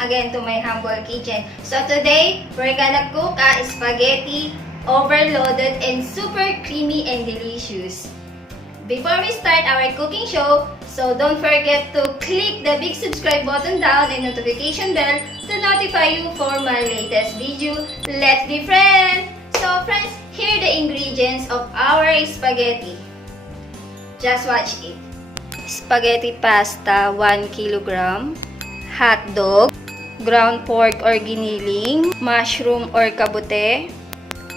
again to my humble kitchen. So today, we're gonna cook a spaghetti overloaded and super creamy and delicious. Before we start our cooking show, so don't forget to click the big subscribe button down and notification bell to notify you for my latest video. Let's be friends! So friends, here are the ingredients of our spaghetti. Just watch it. Spaghetti pasta, 1 kilogram. Hot dog. Ground pork or giniling. Mushroom or kabute.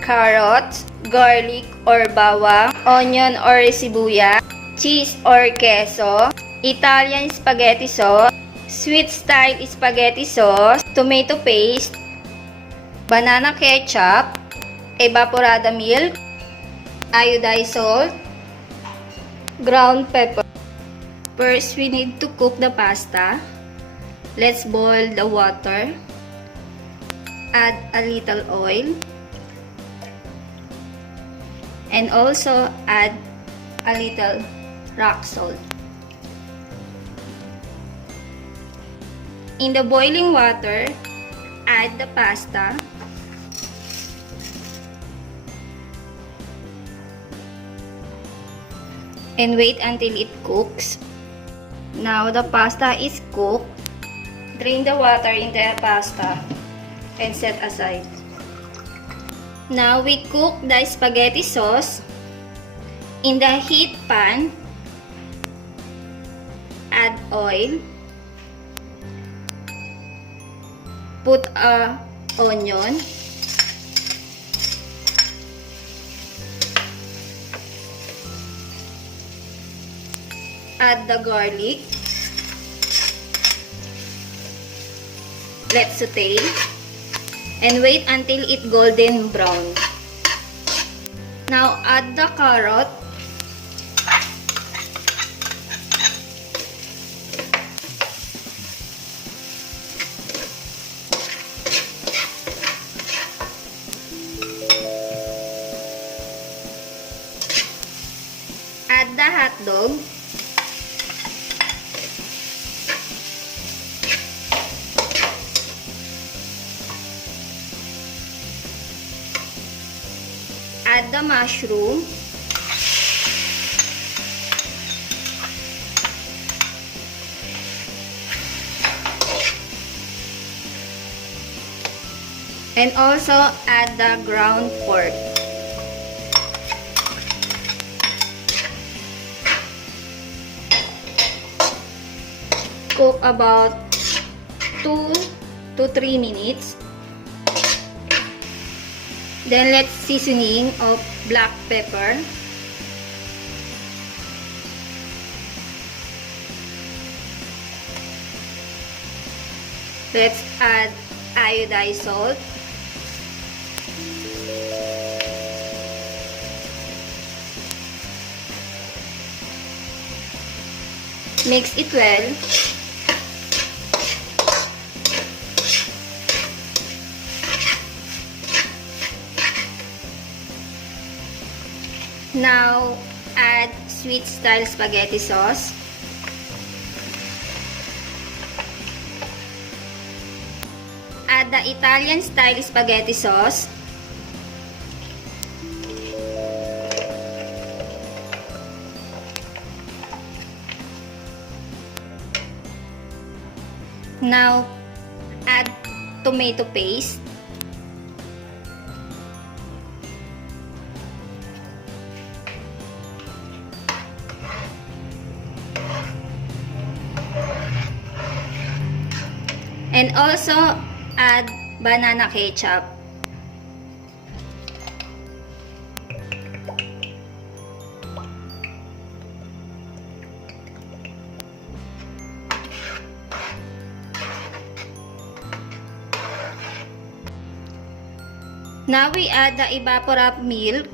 Carrots. Garlic or bawang. Onion or sibuyas. Cheese or queso. Italian spaghetti sauce. Sweet style spaghetti sauce. Tomato paste. Banana ketchup. Evaporated milk. Iodized salt. Ground pepper. First, we need to cook the pasta. Let's boil the water. Add a little oil. And also add a little rock salt. In the boiling water, add the pasta. And wait until it cooks. Now the pasta is cooked. Drain the water into the pasta and set aside. Now we cook the spaghetti sauce in the heat pan. Add oil. Put a onion. Add the garlic. Let's saute and wait until it golden brown. Now add the carrot. Add the hot dog. Add the mushroom. And also add the ground pork. Cook about 2 to 3 minutes. Then let's seasoning of black pepper. Let's add iodized salt. Mix it well. Now, add sweet style spaghetti sauce. Add the Italian style spaghetti sauce. Now, add tomato paste. And also add banana ketchup. Now we add the evaporated milk.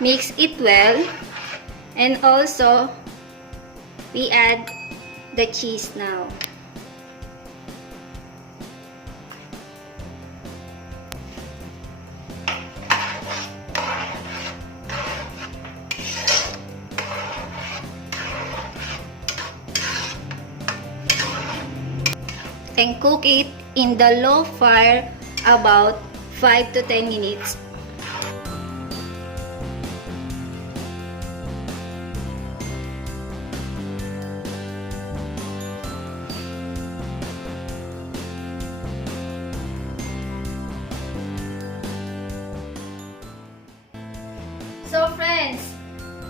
Mix it well, and also we add the cheese now. and cook it in the low fire about 5 to 10 minutes. So friends,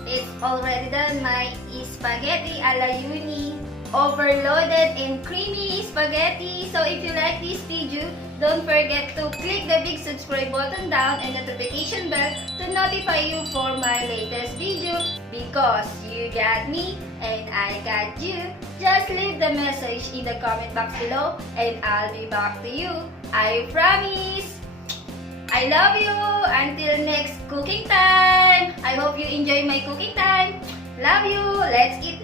it's already done. My spaghetti alla uni, overloaded and creamy spaghetti. So if you like this video, don't forget to click the big subscribe button down and notification bell to notify you for my latest video. Because you got me and I got you. Just leave the message in the comment box below and I'll be back to you. I promise! I love you! Until next cooking time! I hope you enjoy my cooking time. Love you! Let's eat